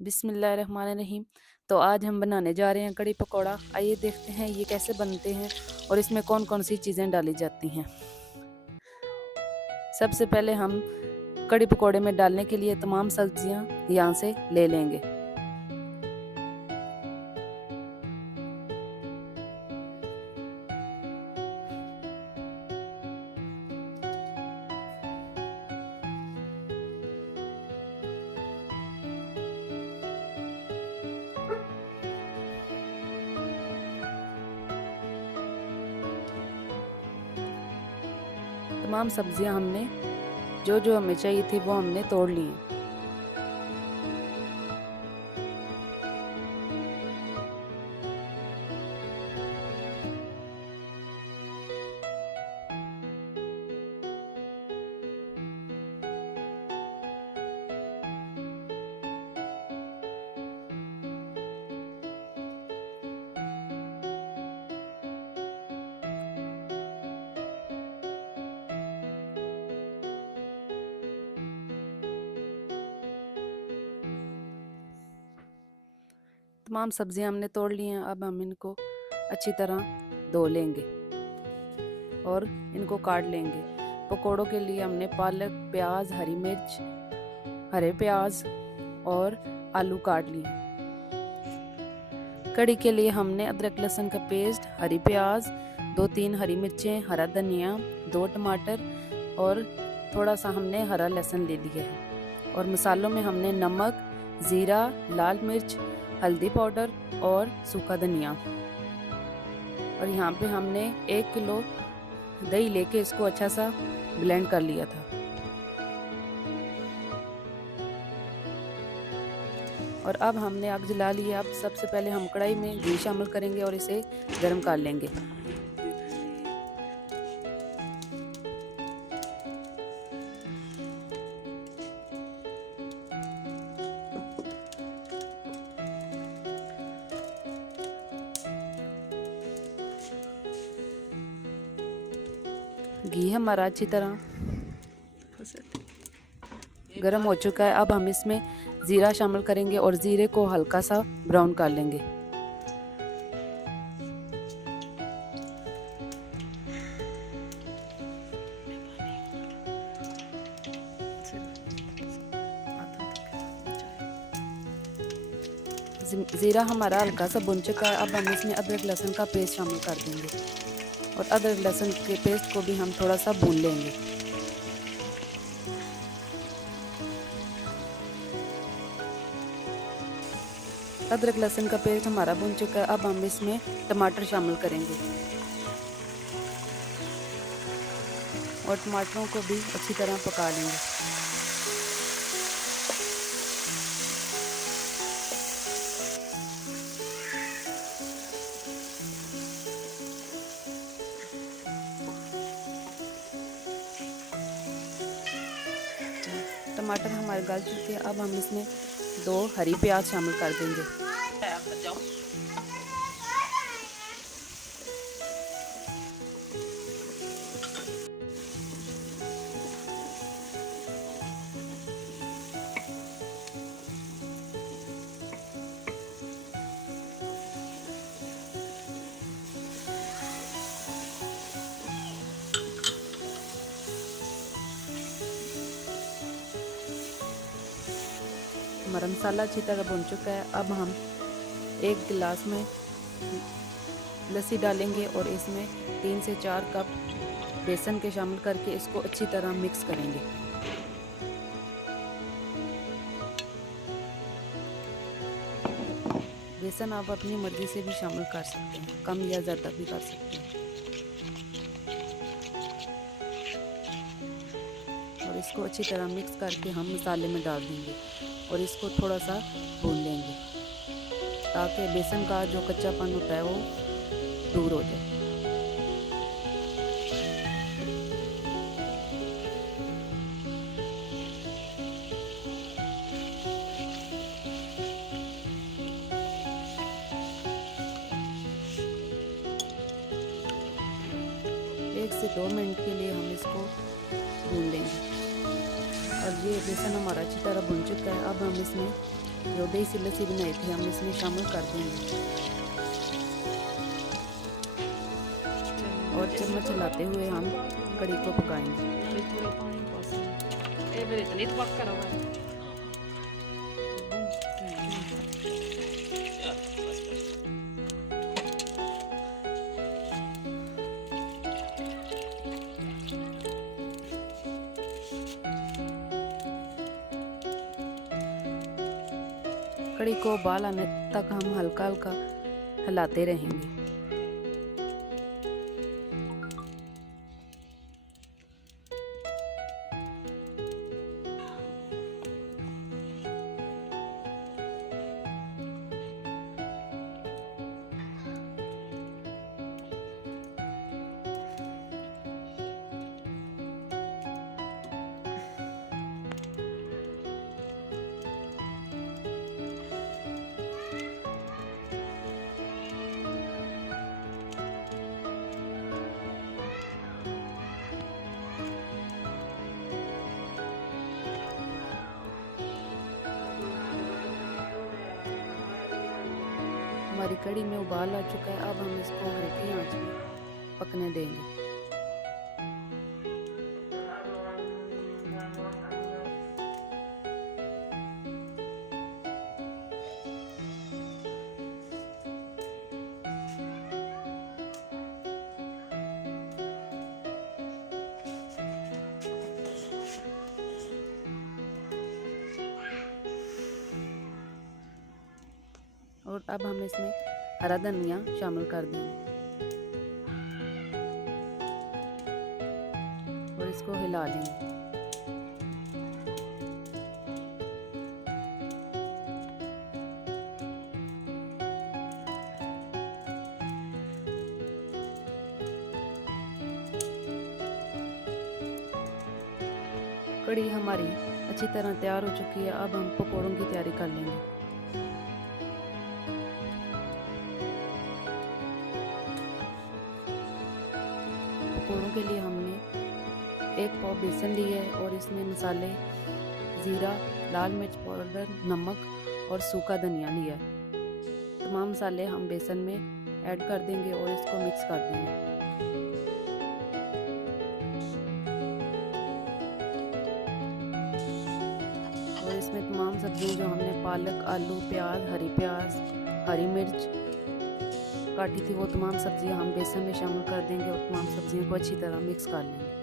बिस्मिल्लाहिर्रहमानिर्रहीम। तो आज हम बनाने जा रहे हैं कड़ी पकौड़ा। आइए देखते हैं ये कैसे बनते हैं और इसमें कौन कौन सी चीज़ें डाली जाती हैं। सबसे पहले हम कड़ी पकौड़े में डालने के लिए तमाम सब्जियां यहाँ से ले लेंगे। तमाम सब्जियां हमने जो जो हमें चाहिए थी वो हमने तोड़ ली हैं। तमाम सब्जियां हमने तोड़ ली हैं। अब हम इनको अच्छी तरह धो लेंगे और इनको काट लेंगे। पकोड़ों के लिए हमने पालक, प्याज, हरी मिर्च, हरे प्याज और आलू काट लिए। कड़ी के लिए हमने अदरक लहसुन का पेस्ट, हरी प्याज, 2-3 हरी मिर्चें, हरा धनिया, 2 टमाटर और थोड़ा सा हमने हरा लहसुन ले लिया है। और मसालों में हमने नमक, ज़ीरा, लाल मिर्च, हल्दी पाउडर और सूखा धनिया। और यहाँ पे हमने 1 किलो दही लेके इसको अच्छा सा ब्लेंड कर लिया था। और अब हमने आग जला ली है। अब सबसे पहले हम कढ़ाई में घी शामिल करेंगे और इसे गर्म कर लेंगे। घी हमारा अच्छी तरह गर्म हो चुका है। अब हम इसमें ज़ीरा शामिल करेंगे और ज़ीरे को हल्का सा ब्राउन कर लेंगे। ज़ीरा हमारा हल्का सा भुन चुका है। अब हम इसमें अदरक लहसुन का पेस्ट शामिल कर देंगे और अदरक लहसुन के पेस्ट को भी हम थोड़ा सा भून लेंगे। अदरक लहसुन का पेस्ट हमारा भुन चुका है। अब हम इसमें टमाटर शामिल करेंगे और टमाटरों को भी अच्छी तरह पका लेंगे। टमाटर हमारे गल चुके हैं। अब हम इसमें 2 हरी प्याज शामिल कर देंगे। हमारा मसाला अच्छी तरह भुन चुका है। अब हम 1 गिलास में लस्सी डालेंगे और इसमें 3 से 4 कप बेसन के शामिल करके इसको अच्छी तरह मिक्स करेंगे। बेसन आप अपनी मर्जी से भी शामिल कर सकते हैं, कम या ज़्यादा भी कर सकते हैं। और इसको अच्छी तरह मिक्स करके हम मसाले में डाल देंगे और इसको थोड़ा सा भून लेंगे ताकि बेसन का जो कच्चापन होता है वो दूर हो जाए। एक से 2 मिनट के लिए हम इसको भून लेंगे और ये बेसन हमारा अच्छी तरह भुन चुका है। अब हम इसमें जो देसी लस्सी बनाई थी हम इसमें शामिल कर देंगे और चम्मच चलाते हुए हम कड़ी को पकाएंगे। कड़ी को उबाल आने तक हम हल्का हल्का हिलाते रहेंगे। हमारी कड़ी में उबाल आ चुका है। अब हम इसको हल्की आंच में पकने देंगे। और अब हम इसमें हरा धनिया शामिल कर देंगे और इसको हिला लेंगे। कड़ी हमारी अच्छी तरह तैयार हो चुकी है। अब हम पकौड़ों की तैयारी कर लेंगे। पकौड़ों के लिए हमने 1 पाव बेसन लिया है और इसमें मसाले ज़ीरा, लाल मिर्च पाउडर, नमक और सूखा धनिया लिया है। तमाम मसाले हम बेसन में ऐड कर देंगे और इसको मिक्स कर देंगे। और इसमें तमाम सब्जियां जो हमने पालक, आलू, प्याज, हरी मिर्च काटी थी वो तमाम सब्जियां हम बेसन में शामिल कर देंगे और तमाम सब्जियों को अच्छी तरह मिक्स कर लेंगे।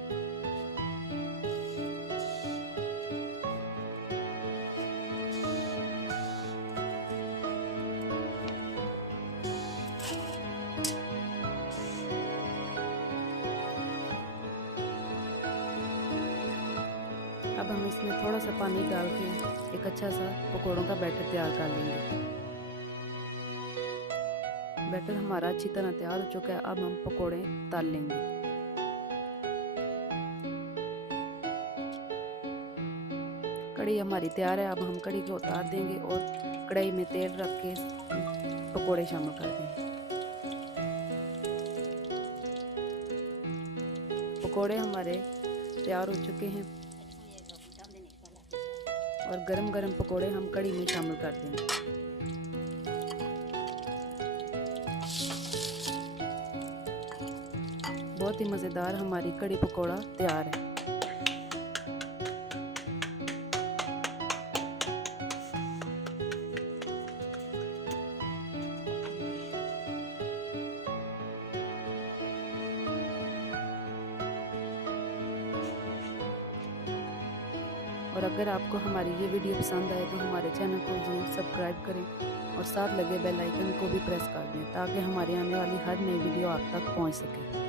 अब हम इसमें थोड़ा सा पानी डाल के एक अच्छा सा पकौड़ों का बैटर तैयार कर लेंगे। बैटर हमारा अच्छी तरह तैयार हो चुका है। अब हम पकौड़े तल लेंगे। कढ़ी हमारी तैयार है। अब हम कढ़ी को उतार देंगे और कढ़ाई में तेल रख के पकौड़े शामिल कर देंगे। पकौड़े हमारे तैयार हो चुके हैं और गरम गरम पकौड़े हम कढ़ी में शामिल कर देंगे। बहुत ही मज़ेदार हमारी कढ़ी पकौड़ा तैयार है। और अगर आपको हमारी ये वीडियो पसंद आए तो हमारे चैनल को ज़रूर सब्सक्राइब करें और साथ लगे बेल आइकन को भी प्रेस कर दें ताकि हमारी आने वाली हर नई वीडियो आप तक पहुंच सके।